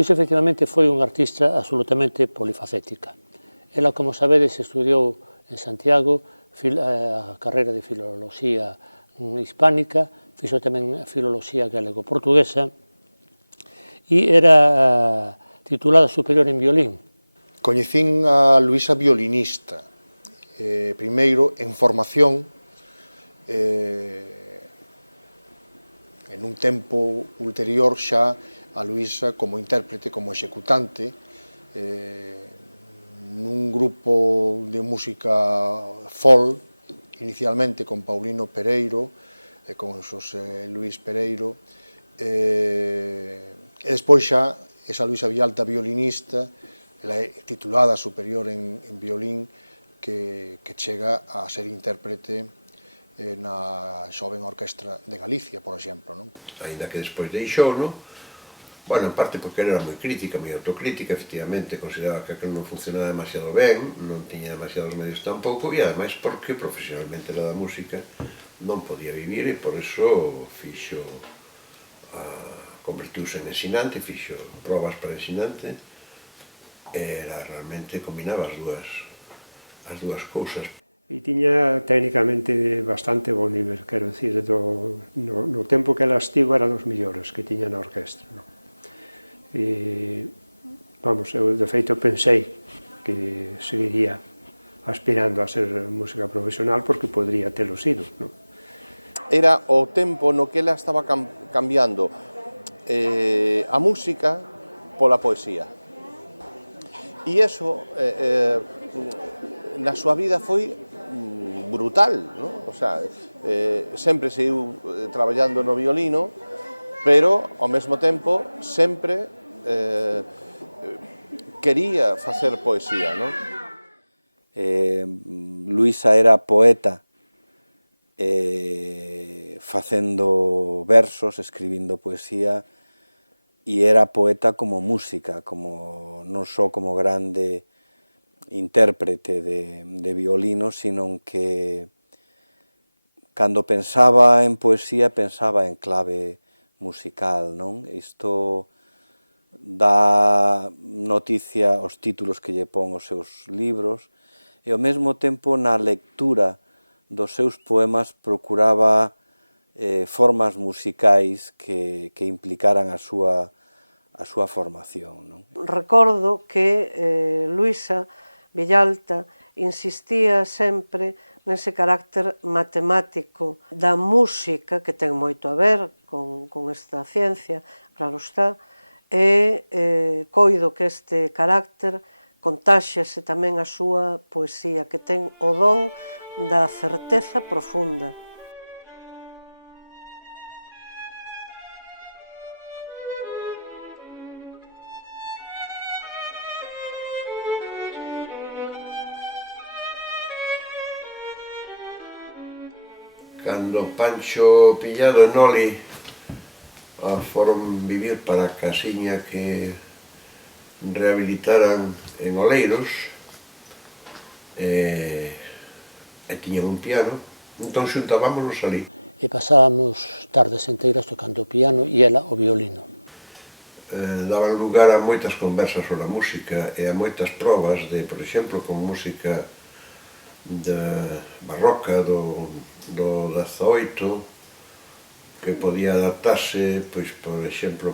Luís efectivamente foi un artista absolutamente polifacética. Ela, como sabedes, estudiou en Santiago a carreira de filoloxía hispánica, fixo tamén filoloxía galego-portuguesa e era titulada superior en violín. Coñecín a Luísa violinista, primeiro en formación, en un tempo ulterior xa a Luísa como intérprete, como executante, nun grupo de música folk, inicialmente con Paulino Pereiro e con Xosé Luís Pereiro, e despois xa esa Luísa Vilalta violinista, ela é titulada superior en violín, que chega a ser intérprete na Xoven Orquestra de Galicia, por exemplo. Ainda que despois deixou, bueno, en parte porque era moi crítica, moi autocrítica, efectivamente, consideraba que aquilo non funcionaba demasiado ben, non tiña demasiados medios tampouco, e ademais porque profesionalmente era da música non podía vivir e por eso convertiuse en ensinante, fixo probas para ensinante, era realmente combinaba as dúas cousas. E tiña técnicamente bastante bon nivel, quero dicir, no tempo que ela estivo era dos millores que tiña na orquestra. E, vamos, eu de feito pensei que seguiría aspirando a ser música profesional porque podría telo sido. Era o tempo no que ela estaba cambiando a música pola poesía. E iso na súa vida foi brutal, o sea, sempre seguiu traballando no violino, pero ao mesmo tempo sempre quería facer poesía. Luísa era poeta facendo versos, escribindo poesía, e era poeta como música, non só como grande intérprete de violino, sino que cando pensaba en poesía pensaba en clave musical, non? Isto dá noticia aos títulos que lle pon os seus libros e ao mesmo tempo na lectura dos seus poemas procuraba formas musicais que implicaran a súa formación. Recordo que Luísa Vilalta insistía sempre nese carácter matemático da música, que ten moito a ver con esta ciencia, claro está, e coido que este carácter contáxese tamén a súa poesía, que ten o don da certeza profunda. Cando Pancho Pillado e Noli foron vivir para a casiña que rehabilitaran en Oleiros e tiñan un piano, entón xuntábamos alí. E pasábamos tardes enteiras tocando o piano e ela o violino. Daban lugar a moitas conversas sobre a música e a moitas probas de, por exemplo, con música barroca do XVIII, que podía adaptarse, por exemplo,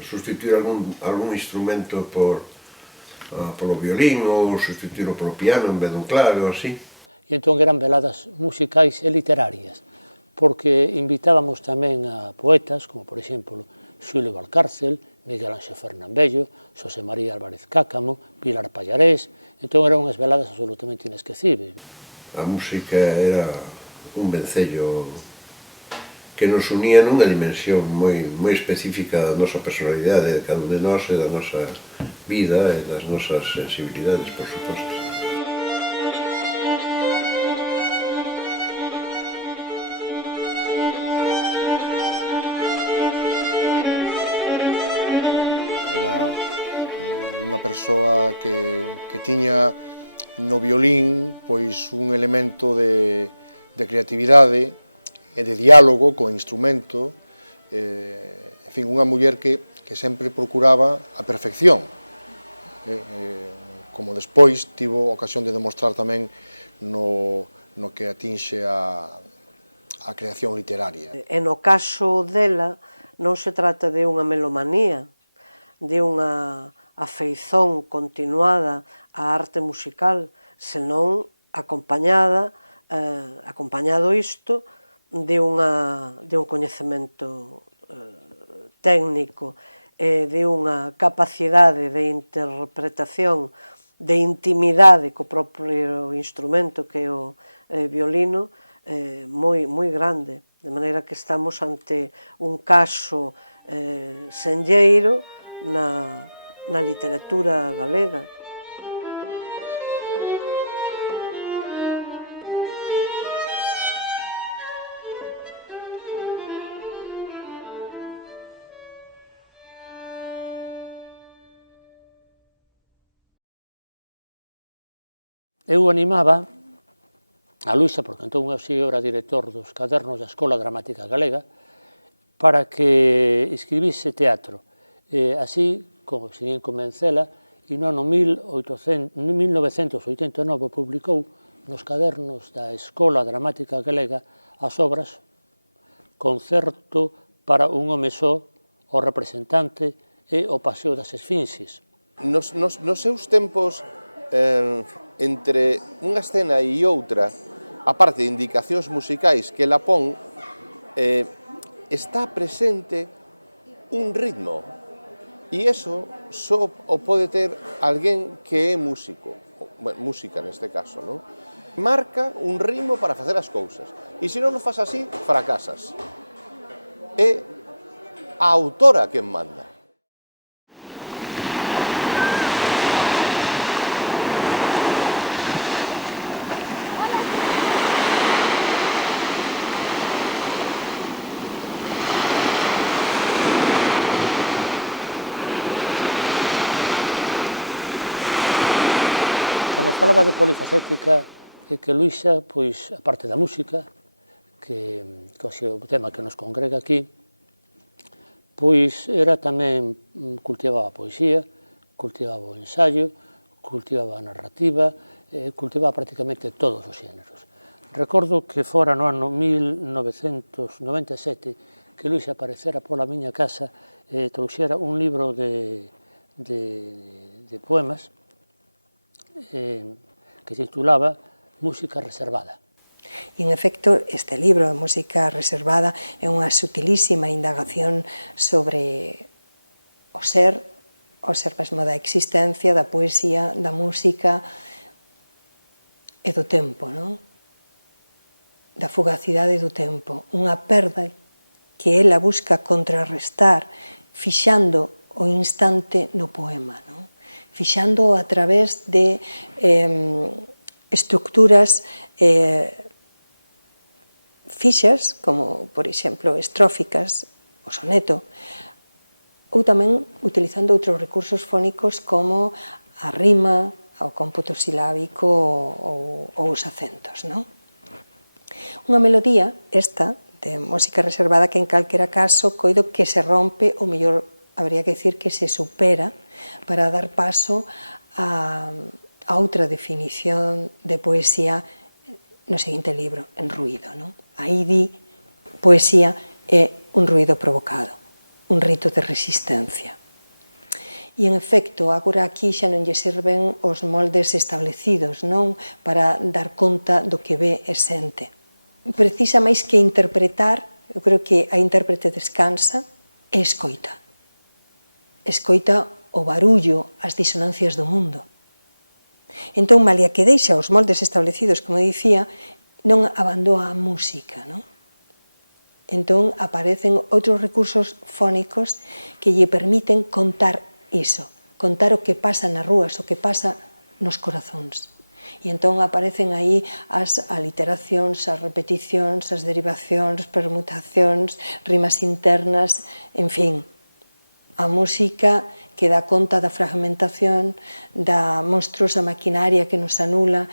sustituir algún instrumento polo violín ou sustituirlo polo piano en vez dun clave ou así. E entón eran veladas musicais e literarias, porque invitábamos tamén a poetas, como por exemplo Xulio Valcárcel, Miguel Ángel Fernambello, Xosé María Álvarez Cácamo, Pilar Pallarés. Entón eran unhas veladas absolutamente inesquecibles. A música era un vencello que nos unía nunha dimensión moi específica da nosa personalidade, de cada un de nós e da nosa vida e das nosas sensibilidades, por suposto. Persoa que tiña no violín pois un elemento de creatividade e de diálogo co instrumento, en fin, unha muller que que sempre procuraba a perfección, como despois tivo ocasión de demostrar tamén no que atinxe a creación literaria. E no caso dela non se trata de unha melomanía, de unha afeición continuada á arte musical, senón acompañado isto de un coñecemento técnico e de unha capacidade de interpretación, de intimidade co propio instrumento que é o violino, moi grande, de maneira que estamos ante un caso senlleiro na literatura galega. Eu animaba a Luisa, porque entón eu era director dos cadernos da Escola Dramática Galega, para que escribise teatro. Así, como sin convencela, e no ano 1989 publicou nos cadernos da Escola Dramática Galega as obras Concerto para un home só, o representante e o paseo das esfinxes. Nos seus tempos, entre unha escena e outra, a parte de indicacións musicais que ela pon, está presente un ritmo. E iso só o pode ter alguén que é músico, música neste caso, non? Marca un ritmo para facer as cousas. E se non o fas así, fracasas. É a autora quen manda. Cando falaba de polifacética, é que Luisa, pois, a parte da música, que é o tema que nos congrega aquí, pois era tamén, cultivaba a poesía, cultivaba o ensaio, cultivaba a narrativa, cultivaba prácticamente todos os xéneros. Recordo que fora no ano 1997 que Luisa aparecera pola miña casa e trouxera un libro de poemas que titulaba Música reservada. E, en efecto, este libro, Música reservada, é unha sutilísima indagación sobre o ser mesmo da existencia, da poesía, da música e do tempo, non? Da fugacidade do tempo. Unha perda que ela busca contrarrestar fixando o instante no poema, non? Fixando a través de estructuras fixas, como, por exemplo, estróficas, o soneto, ou tamén utilizando outros recursos fónicos como a rima, o cómputo silábico ou os acentos, non? Unha melodía, esta, de música reservada, que en calquera caso coido que se rompe, ou mellor, habría que decir que se supera, para dar paso a outra definición de poesía no seguinte libro, En ruído, non? Aí di, poesía é un ruído provocado, un rito de resistencia. E, en efecto, agora aquí xa non lle serven os moldes establecidos, non? Para dar conta do que ve e sente. Precisa máis que interpretar, eu creo que a intérprete descansa e escoita. Escoita o barullo, as disonancias do mundo. Entón, malia que deixa os moldes establecidos, como dicía, non abandoa a música, non? Entón, aparecen outros recursos fónicos que lle permiten contar iso, contar o que pasa nas rúas, o que pasa nos corazóns. E entón aparecen aí as aliteracións, as repeticións, as derivacións, permutacións, rimas internas, en fin, a música que dá conta da fragmentación, da monstruosa maquinaria que nos anula.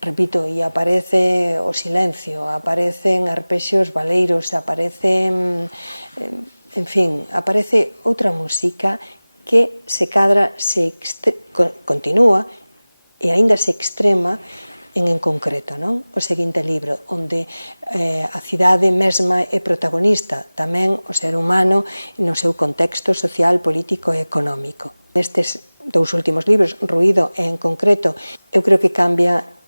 Repito, e aparece o silencio, aparecen arpexios baleiros, aparecen, en en fin, aparece outra música que se cadra, continúa e aínda se extrema en concreto, non? O seguinte libro, onde a cidade mesma é protagonista, tamén o ser humano no seu contexto social, político e económico. Nestes dous últimos libros, Ruído e en concreto, eu creo que cambia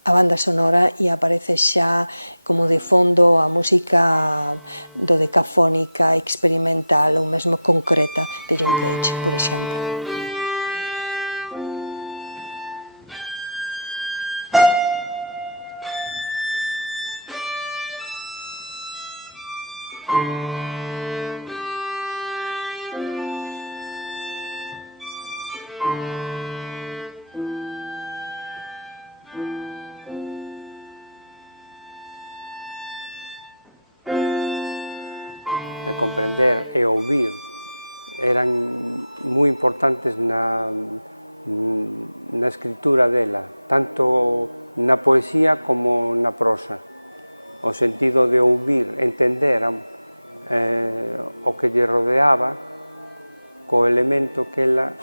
a banda sonora e aparece xa como de fondo a música dodecafónica, experimental ou mesmo concreta de John Cage, por exemplo. Comprender e ouvir eran moi importantes na escritura dela, tanto na poesía como na prosa. O sentido de ouvir, entender o que lle rodeaba co elemento que ela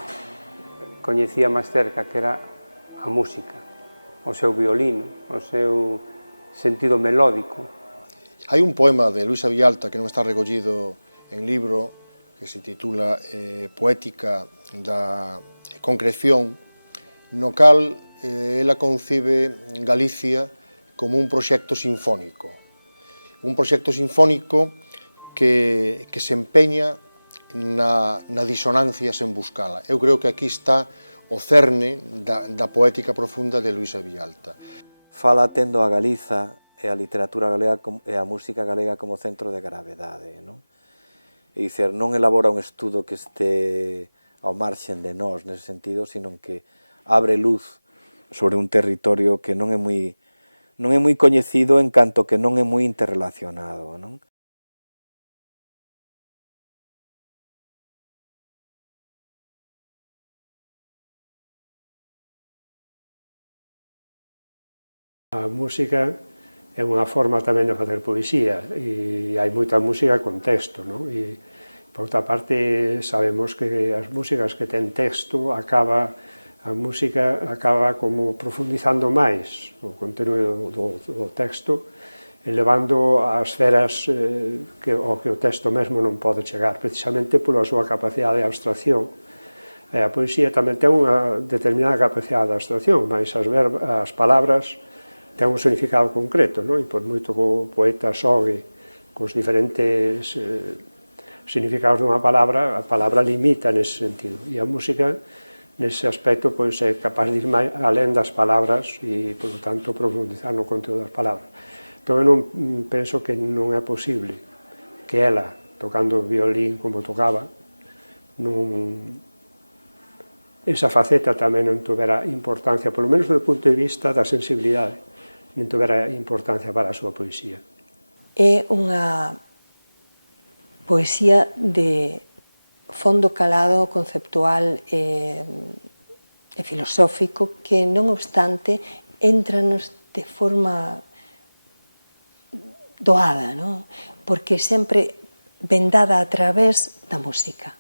coñecía máis cerca, que era a música, o seu violín, o seu sentido melódico. Hai un poema de Luisa Villalta que non está recollido en libro, que se titula Poética da concreción, no cal ela concibe Galicia como un proxecto sinfónico. Un proxecto sinfónico que se empeña na disonancia sen buscala. Eu creo que aquí está o cerne da poética profunda de Luisa Villalta. Fala tendo a Galiza e a literatura galega e a música galega como centro de gravedade, non? É dicir, non elabora un estudo que este ao marxen de nós nese sentido, sino que abre luz sobre un territorio que non é moi coñecido en canto que non é moi interrelacionado, non? A música é unha forma tamén de facer poesía e hai moita música con texto, non? E, por outra parte, sabemos que as músicas que ten texto a música acaba como profundizando máis o conteúdo do texto, elevando a esferas que o texto mesmo non pode chegar, precisamente pola súa capacidade de abstracción. E a poesía tamén ten unha determinada capacidade de abstracción, mas as palabras ten un significado concreto, non? E por moito que o poeta xogue cos diferentes significados dunha palabra, a palabra limita nese sentido. E a música, nese aspecto, pois, é capaz de ir máis alén das palabras e, por lo tanto, profundizar no conteúdo das palabras. Entón, eu non penso que non é posible que ela, tocando o violín como tocaba, esa faceta tamén non tuvera importancia, polo menos do punto de vista da sensibilidade, non tuvera importancia para a súa poesía. É unha poesía de fondo calado conceptual e filosófico que, non obstante, entranos de forma doada, non? Porque sempre vendada a través da música.